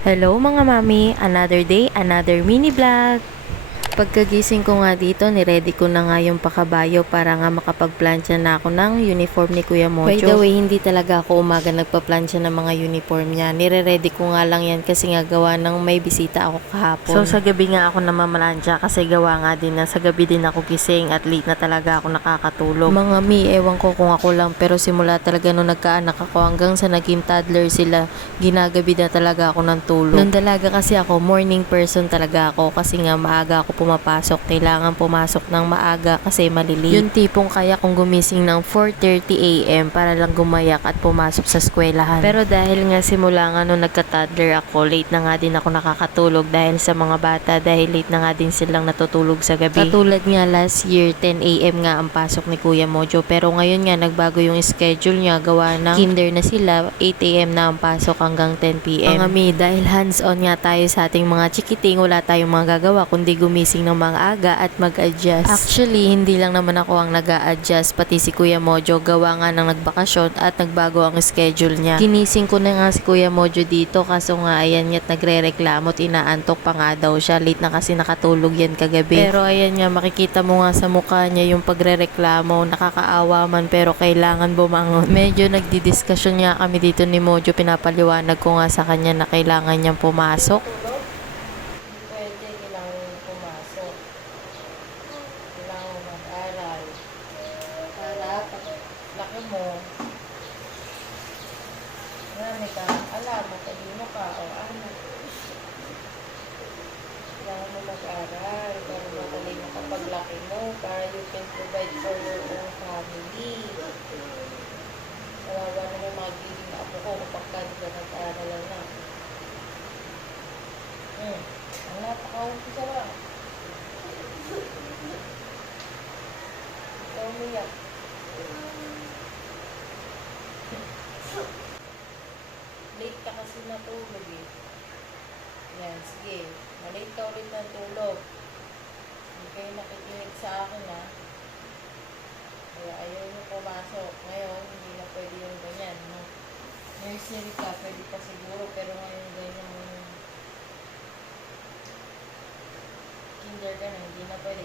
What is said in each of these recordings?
Hello mga mami, another day, another mini vlog. Pagkagising ko nga dito, niready ko na nga yung pakabayo para nga makapagplansya na ako ng uniform ni Kuya Mojo. By the way, hindi talaga ako umaga nagpaplansya ng mga uniform niya. Nire-ready ko nga lang yan kasi nga gawa ng may bisita ako kahapon. So sa gabi nga ako namamalansya kasi gawa nga din na sa gabi din ako gising at late na talaga ako nakakatulog. Mga mi, ewan ko kung ako lang pero simula talaga nung nagkaanak ako hanggang sa naging toddler sila, ginagabi na talaga ako ng tulog. Nung dalaga kasi ako, morning person talaga ako kasi nga maaga ako pumapasok. Kailangan pumasok ng maaga kasi maliliit. Yung tipong kaya kong gumising ng 4:30 AM para lang gumayak at pumasok sa eskwelahan. Pero dahil nga simula nga nung nagka-toddler ako, late na nga din ako nakakatulog dahil sa mga bata dahil late na nga din silang natutulog sa gabi. Katulad nga last year, 10 AM nga ang pasok ni Kuya Mojo. Pero ngayon nga nagbago yung schedule niya gawa ng kinder na sila, 8 AM na ang pasok hanggang 10 PM. Mga mi, dahil hands-on nga tayo sa ating mga chikiting, wala tayong mga gagawa kundi gumising ng mga aga at mag-adjust. Actually, hindi lang naman ako ang nag-a-adjust, pati si Kuya Mojo gawa nga ng nagbakasyon at nagbago ang schedule niya. Ginising ko na nga si Kuya Mojo dito kaso nga ayan nga't nagre-reklamo at inaantok pa nga daw siya. Late na kasi nakatulog yan kagabi. Pero ayan nga, makikita mo nga sa mukha niya yung pagre-reklamo. Nakakaawa man pero kailangan bumangon. Medyo nagdidiskusyon nga kami dito ni Mojo. Pinapaliwanag ko nga sa kanya na kailangan niyang pumasok. Laki mo, marami ka, alam, matalino ka, o ano, kailangan mo mag-aral, para matalino ka paglaki mo, para you can provide for your own family. Kawawa naman mga giving na apo ko, kapag ka nag-aaralan na. Ang napaka-umpisa sa ba? Ikaw umiyak. Late ka kasi natulog eh. Yan, sige. Malate ka ulit ng tulog. Hindi kayo nakikinig sa akin ha. Kaya ayaw nyo pumasok. Ngayon, hindi na pwede yung ganyan. No? Nursery ka, pwede pa siguro. Pero ngayon ganyan kinder ka na, hindi na pwede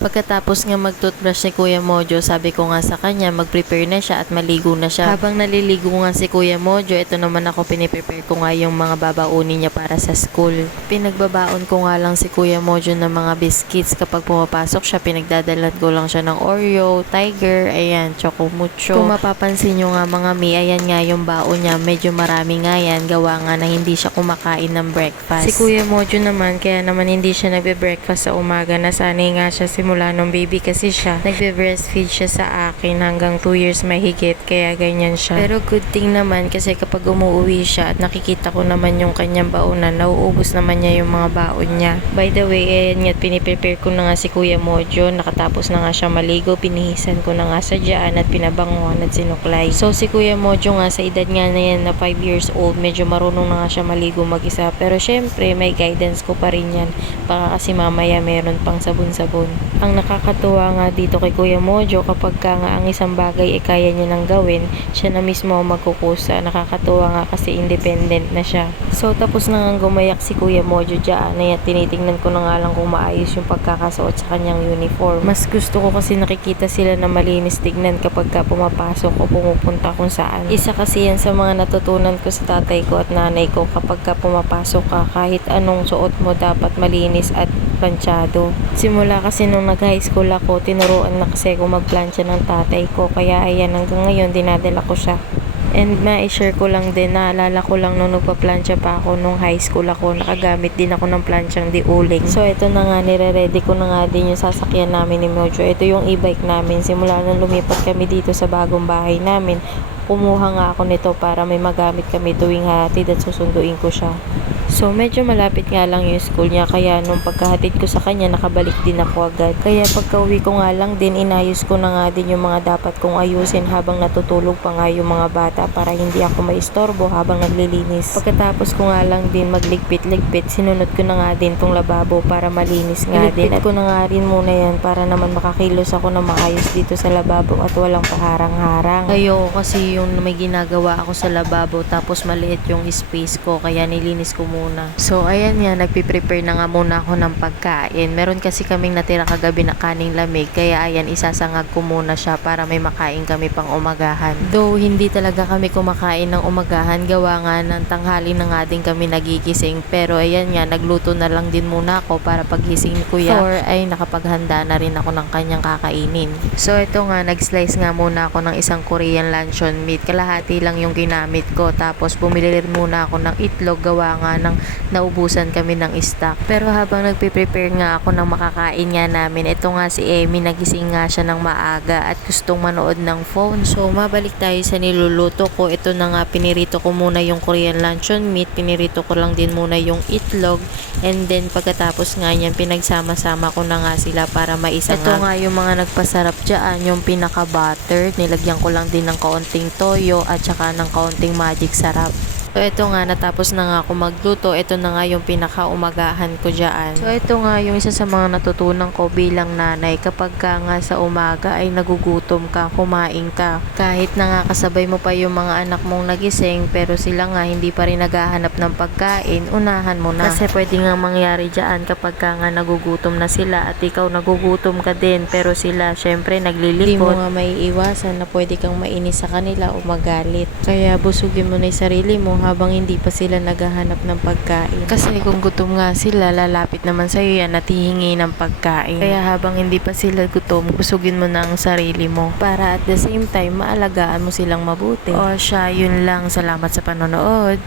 Pagkatapos nga mag-toothbrush si Kuya Mojo, sabi ko nga sa kanya, mag-prepare na siya at maligo na siya. Habang naliligo nga si Kuya Mojo, ito naman ako piniprepare ko nga yung mga babaunin niya para sa school. Pinagbabaon ko nga lang si Kuya Mojo ng mga biscuits. Kapag pumapasok siya, pinagdadalan ko lang siya ng Oreo, Tiger, ayan, Choco Mucho. Kung mapapansin nyo nga mga mi, ayan nga yung baon niya, medyo marami nga yan, gawa nga na hindi siya kumakain ng breakfast. Si Kuya Mojo naman, kaya naman hindi siya nagbe-breakfast sa umaga, nasanay nga siya simula nung baby kasi siya. Nagbe-breastfeed siya sa akin hanggang 2 years mahigit, kaya ganyan siya. Pero good thing naman kasi kapag umuwi siya at nakikita ko naman yung kanyang baonan, nauubos naman niya yung mga baon niya. By the way, ayan nga, piniprepare ko na nga si Kuya Mojo. Nakatapos na nga siya maligo, pinihisan ko na nga sa dyan at pinabanguhan at sinuklay. So si Kuya Mojo nga sa edad nga na yan na 5 years old, medyo marunong na nga siya maligo mag-isa. Pero syempre, may guidance ko pa rin yan. Baka kasi mamaya meron pang sabon-sabon. Ang nakakatuwa nga dito kay Kuya Mojo, kapag ka nga ang isang bagay ay kaya niya nang gawin, siya na mismo magkukusa. Nakakatuwa nga kasi independent na siya. So tapos na nga gumayak si Kuya Mojo dyan, ay tinitingnan ko na nga lang kung maayos yung pagkakasuot sa kanyang uniform. Mas gusto ko kasi nakikita sila na malinis tignan kapag ka pumapasok o pumupunta kung saan. Isa kasi yan sa mga natutunan ko sa tatay ko at nanay ko, kapag ka pumapasok ka, kahit anong suot mo dapat malinis at planchado. Simula kasi nung nag-high school ako, tinuruan na kasi ako magplansya ng tatay ko. Kaya ayan, hanggang ngayon dinadala ko siya. And ma-share ko lang din, naalala ko lang nung nagpa-plancha pa ako nung high school ako, nakagamit din ako ng planchang diuling. So ito na nga, nire-ready ko na nga din yung sasakyan namin ni Mojo. Ito yung e-bike namin. Simula nung lumipat kami dito sa bagong bahay namin, kumuha nga ako nito para may magamit kami tuwing hatid at susunduin ko siya. So medyo malapit nga lang yung school niya, kaya nung pagkahatid ko sa kanya, nakabalik din ako agad. Kaya pagka-uwi ko nga lang din, inayos ko na nga din yung mga dapat kong ayusin habang natutulog pa nga yung mga bata para hindi ako maistorbo habang naglilinis. Pagkatapos ko nga lang din magligpit-ligpit, sinunod ko na nga din tong lababo para malinis nga din. At ko na nga rin muna yan para naman makakilos ako na maayos dito sa lababo at walang paharang-harang. Ayoko kasi yung may ginagawa ako sa lababo tapos maliit yung space ko kaya nilinis ko muna. So ayan nga, nagpiprepare na nga muna ako ng pagkain. Meron kasi kaming natira kagabi na kaning lamig kaya ayan, isasangag ko muna siya para may makain kami pang umagahan. Though hindi talaga kami kumakain ng umagahan, gawa nga ng tanghali na nga din kami nagigising. Pero ayan nga, nagluto na lang din muna ako para paggising ni Kuya Thor ay nakapaghanda na rin ako ng kanyang kakainin. So ito nga, nag-slice nga muna ako ng isang Korean luncheon meat. Kalahati lang yung ginamit ko. Tapos bumili rin muna ako ng itlog, gawa nga ng naubusan kami ng stock. Pero habang nagpe-prepare nga ako ng makakain nga namin, ito nga si Emmy, nagising nga siya ng maaga at gustong manood ng phone. So mabalik tayo sa niluluto ko. Ito na nga, pinirito ko muna yung Korean luncheon meat. Pinirito ko lang din muna yung itlog. And then pagkatapos nga yan, pinagsama-sama ko na nga sila para maisangag. Ito nga yung mga nagpasarap dyan, yung pinaka-butter. Nilagyan ko lang din ng kaunting toyo at saka ng kaunting magic sarap. So ito nga, natapos na nga ako magluto. Ito na nga yung pinaka-umagahan ko dyan. So ito nga yung isa sa mga natutunan ko bilang nanay. Kapag ka nga sa umaga ay nagugutom ka, kumain ka. Kahit na nga kasabay mo pa yung mga anak mong nagising, pero sila nga hindi pa rin naghahanap ng pagkain, unahan mo na. Kasi pwede nga mangyari dyan kapag ka nga nagugutom na sila at ikaw nagugutom ka din, pero sila syempre naglilikot. Hindi mo nga may iwasan na pwede kang mainis sa kanila o magalit. Kaya busugin mo na yung sarili mo habang hindi pa sila naghahanap ng pagkain. Kasi kung gutom nga sila, lalapit naman sa'yo yan at hihingi ng pagkain. Kaya habang hindi pa sila gutom, busugin mo na ang sarili mo para at the same time, maalagaan mo silang mabuti. O siya, yun lang. Salamat sa panonood.